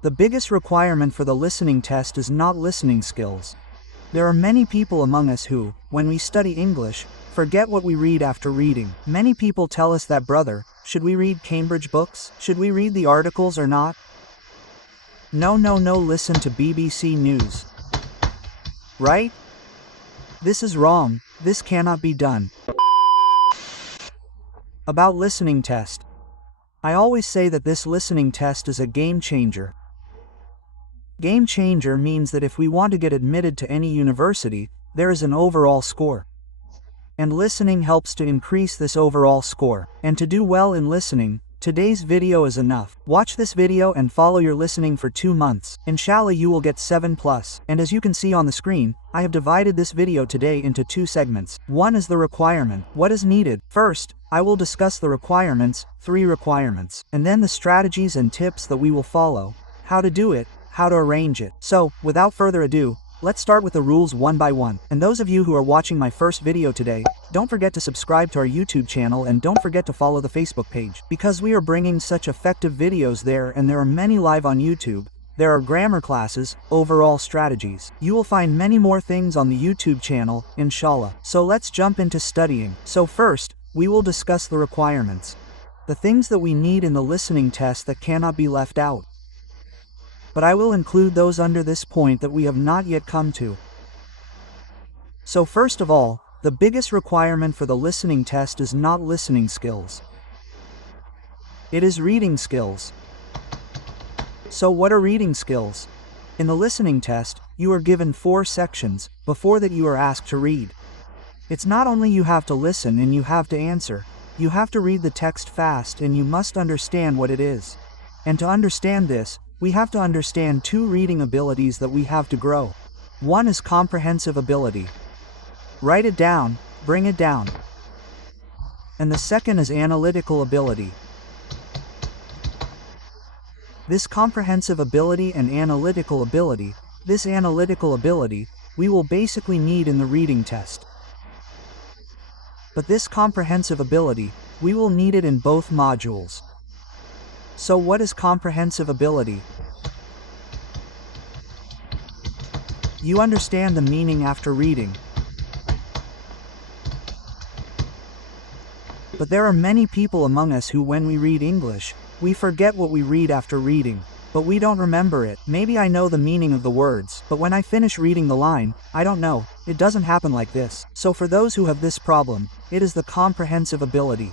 The biggest requirement for the listening test is not listening skills. There are many people among us who, when we study English, forget what we read after reading. Many people tell us that, brother, should we read Cambridge books? Should we read the articles or not? No, listen to BBC News. Right? This is wrong, this cannot be done. About listening test. I always say that this listening test is a game changer. Game changer means that if we want to get admitted to any university, there is an overall score. And listening helps to increase this overall score. And to do well in listening, today's video is enough. Watch this video and follow your listening for 2 months. Inshallah you will get 7+. And as you can see on the screen, I have divided this video today into 2 segments. One is the requirement, what is needed. First, I will discuss the requirements, 3 requirements, and then the strategies and tips that we will follow, how to do it, how to arrange it. So, without further ado, let's start with the rules one by one. And those of you who are watching my first video today, don't forget to subscribe to our YouTube channel and don't forget to follow the Facebook page, because we are bringing such effective videos there, and there are many live on YouTube. There are grammar classes, overall strategies. You will find many more things on the YouTube channel, inshallah. So let's jump into studying. So first, we will discuss the requirements. The things that we need in the listening test that cannot be left out. But I will include those under this point that we have not yet come to. So first of all, the biggest requirement for the listening test is not listening skills. It is reading skills. So what are reading skills? In the listening test, you are given 4 sections. Before that you are asked to read. It's not only you have to listen and you have to answer, you have to read the text fast and you must understand what it is. And to understand this, we have to understand 2 reading abilities that we have to grow. One is comprehensive ability. Write it down, bring it down. And the second is analytical ability. This comprehensive ability and analytical ability, we will basically need in the reading test. But this comprehensive ability, we will need it in both modules. So what is comprehensive ability? You understand the meaning after reading. But there are many people among us who, when we read English, we forget what we read after reading. But we don't remember it. Maybe I know the meaning of the words, but when I finish reading the line, I don't know. It doesn't happen like this. So for those who have this problem, it is the comprehensive ability.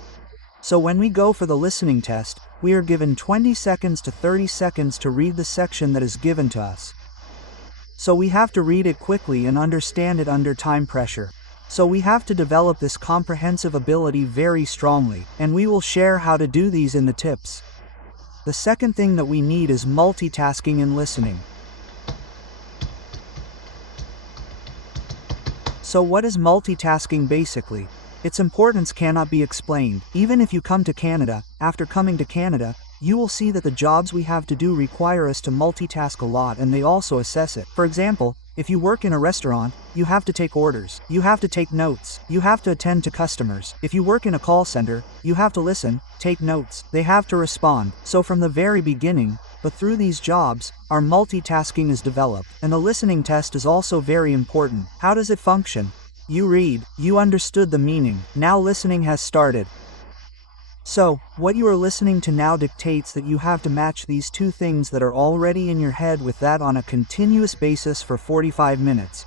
So when we go for the listening test, we are given 20 seconds to 30 seconds to read the section that is given to us. So we have to read it quickly and understand it under time pressure. So we have to develop this comprehensive ability very strongly, and we will share how to do these in the tips. The second thing that we need is multitasking in listening. So what is multitasking basically? Its importance cannot be explained. Even if you come to Canada, after coming to Canada, you will see that the jobs we have to do require us to multitask a lot, and they also assess it. For example, if you work in a restaurant, you have to take orders, you have to take notes, you have to attend to customers. If you work in a call center, you have to listen, take notes, they have to respond. So from the very beginning, but through these jobs, our multitasking is developed. And the listening test is also very important. How does it function? You read, you understood the meaning, now listening has started. So, what you are listening to now dictates that you have to match these 2 things that are already in your head with that on a continuous basis for 45 minutes.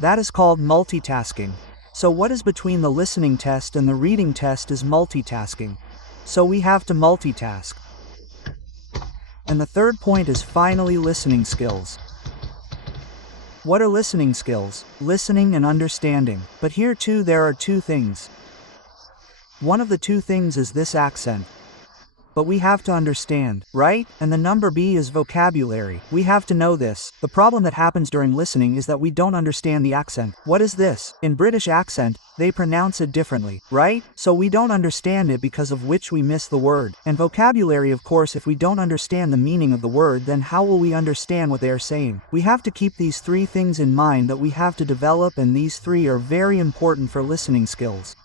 That is called multitasking. So what is between the listening test and the reading test is multitasking. So we have to multitask. And the third point is finally listening skills. What are listening skills? Listening and understanding. But here too there are 2 things. One of the 2 things is this accent. But we have to understand, right? And the number B is vocabulary. We have to know this. The problem that happens during listening is that we don't understand the accent. What is this? In British accent, they pronounce it differently, right? So we don't understand it, because of which we miss the word. And vocabulary, of course, if we don't understand the meaning of the word, then how will we understand what they are saying? We have to keep these 3 things in mind that we have to develop, and these 3 are very important for listening skills.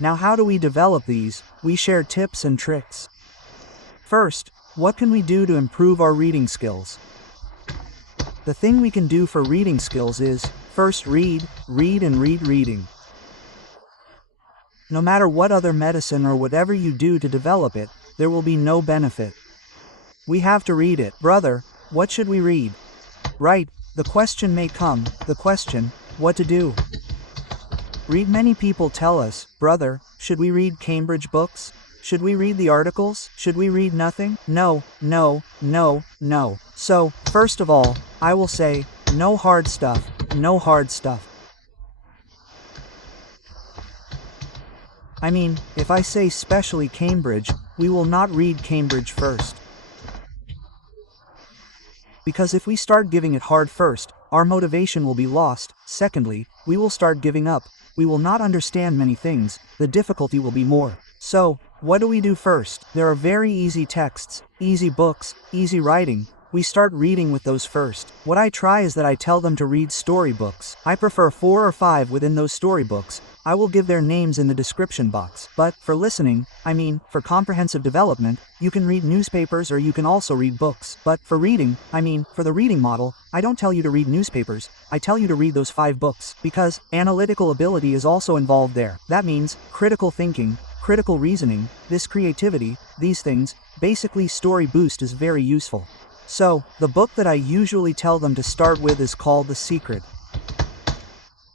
Now how do we develop these? We share tips and tricks. First, What can we do to improve our reading skills? The thing we can do for reading skills is, first read, and read reading. No matter what other medicine or whatever you do to develop it, there will be no benefit. We have to read it. Brother, what should we read? Right, the question may come, the question, what to do? Read. Many people tell us, brother, should we read Cambridge books? Should we read the articles? Should we read nothing? No. So, first of all, I will say, no hard stuff, no hard stuff. I mean, if I say specially Cambridge, we will not read Cambridge first. Because if we start giving it hard first, our motivation will be lost. Secondly, we will start giving up. We will not understand many things, the difficulty will be more. So, what do we do first? There are very easy texts, easy books, easy writing. We start reading with those first. What I try is that I tell them to read storybooks. I prefer 4 or 5 within those storybooks. I will give their names in the description box. But, for listening, for comprehensive development, you can read newspapers or you can also read books. But, for reading, for the reading model, I don't tell you to read newspapers, I tell you to read those 5 books. Because, analytical ability is also involved there. That means, critical thinking, critical reasoning, this creativity, these things, basically Story Boost is very useful. So, the book that I usually tell them to start with is called The Secret.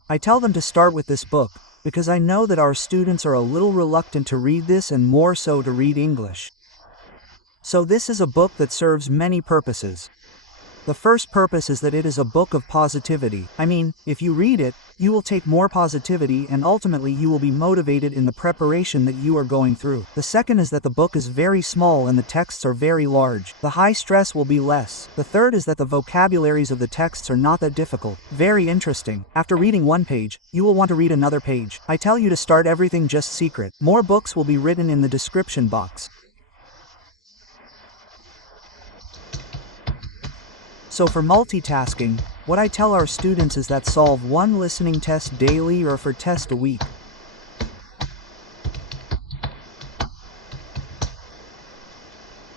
I tell them to start with this book, because I know that our students are a little reluctant to read this and more so to read English. So this is a book that serves many purposes. The first purpose is that it is a book of positivity. If you read it, you will take more positivity and ultimately you will be motivated in the preparation that you are going through. The second is that the book is very small and the texts are very large. The high stress will be less. The third is that the vocabularies of the texts are not that difficult. Very interesting. After reading one page, you will want to read another page. I tell you to start everything just secret. More books will be written in the description box. So for multitasking, what I tell our students is that solve 1 listening test daily or for test a week.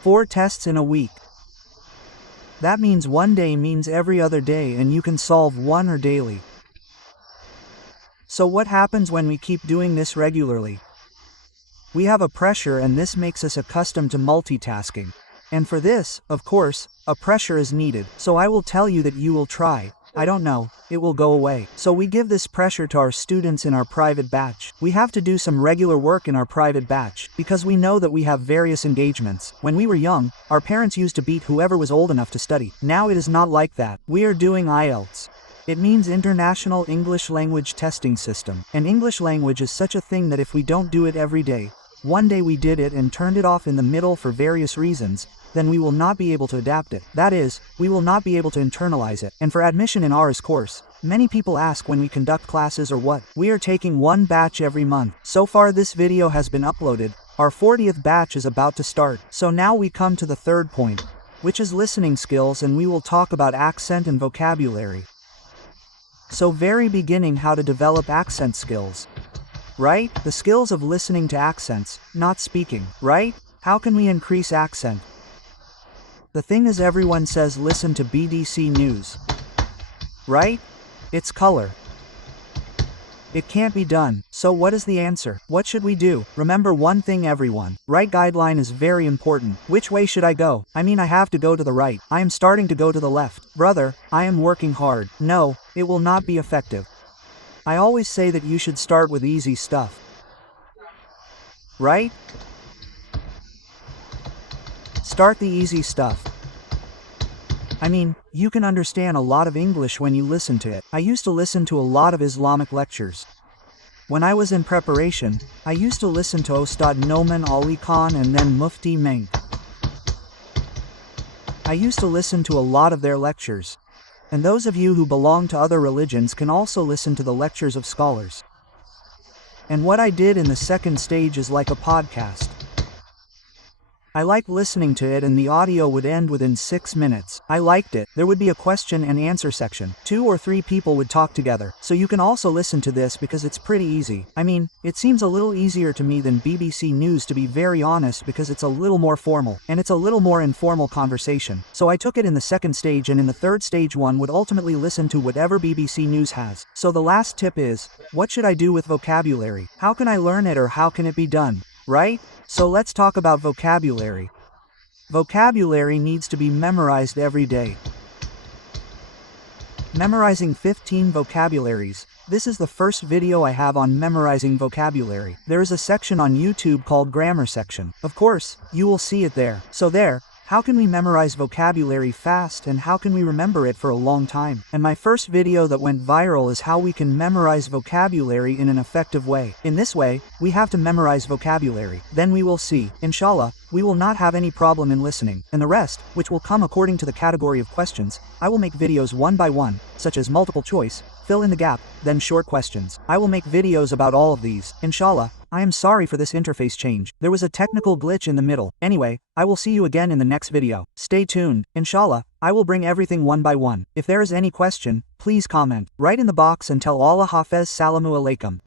Four tests in a week. That means 1 day means every other day and you can solve 1 or daily. So what happens when we keep doing this regularly? We have a pressure and this makes us accustomed to multitasking. And for this, of course, a pressure is needed. So I will tell you that you will try. I don't know, it will go away. So we give this pressure to our students in our private batch. We have to do some regular work in our private batch, because we know that we have various engagements. When we were young, our parents used to beat whoever was old enough to study. Now it is not like that. We are doing IELTS. It means International English Language Testing System. And English language is such a thing that if we don't do it every day, one day we did it and turned it off in the middle for various reasons, then we will not be able to adapt it. That is, we will not be able to internalize it. And for admission in ours course, many people ask when we conduct classes or what. We are taking 1 batch every month. So far this video has been uploaded. Our 40th batch is about to start. So now we come to the third point, which is listening skills, and we will talk about accent and vocabulary. So very beginning, how to develop accent skills. Right? The skills of listening to accents, not speaking. Right? How can we increase accent? The thing is, everyone says listen to BDC News. Right? It's color. It can't be done. So what is the answer? What should we do? Remember one thing everyone. Right guideline is very important. Which way should I go? I have to go to the right. I am starting to go to the left. Brother, I am working hard. No, it will not be effective. I always say that you should start with easy stuff. Right? Start the easy stuff. You can understand a lot of English when you listen to it. I used to listen to a lot of Islamic lectures. When I was in preparation, I used to listen to Ustad Noman Ali Khan and then Mufti Meng. I used to listen to a lot of their lectures. And those of you who belong to other religions can also listen to the lectures of scholars. And what I did in the second stage is like a podcast. I liked listening to it, and the audio would end within 6 minutes. I liked it. There would be a question and answer section. 2 or 3 people would talk together. So you can also listen to this because it's pretty easy. I mean, it seems a little easier to me than BBC News, to be very honest, because it's a little more formal, and it's a little more informal conversation. So I took it in the second stage, and in the third stage one would ultimately listen to whatever BBC News has. So the last tip is, what should I do with vocabulary? How can I learn it, or how can it be done? Right? So let's talk about vocabulary. Vocabulary needs to be memorized every day. Memorizing 15 vocabularies. This is the first video I have on memorizing vocabulary. There is a section on YouTube called Grammar Section. Of course, you will see it there. So there, how can we memorize vocabulary fast, and how can we remember it for a long time? And my first video that went viral is how we can memorize vocabulary in an effective way. In this way, we have to memorize vocabulary. Then we will see, inshallah, we will not have any problem in listening. And the rest, which will come according to the category of questions, I will make videos one by one, such as multiple choice, fill in the gap, then short questions. I will make videos about all of these, inshallah. I am sorry for this interface change. There was a technical glitch in the middle. Anyway, I will see you again in the next video. Stay tuned. Inshallah, I will bring everything one by one. If there is any question, please comment. Write in the box and tell Allah Hafez. Salamu alaikum.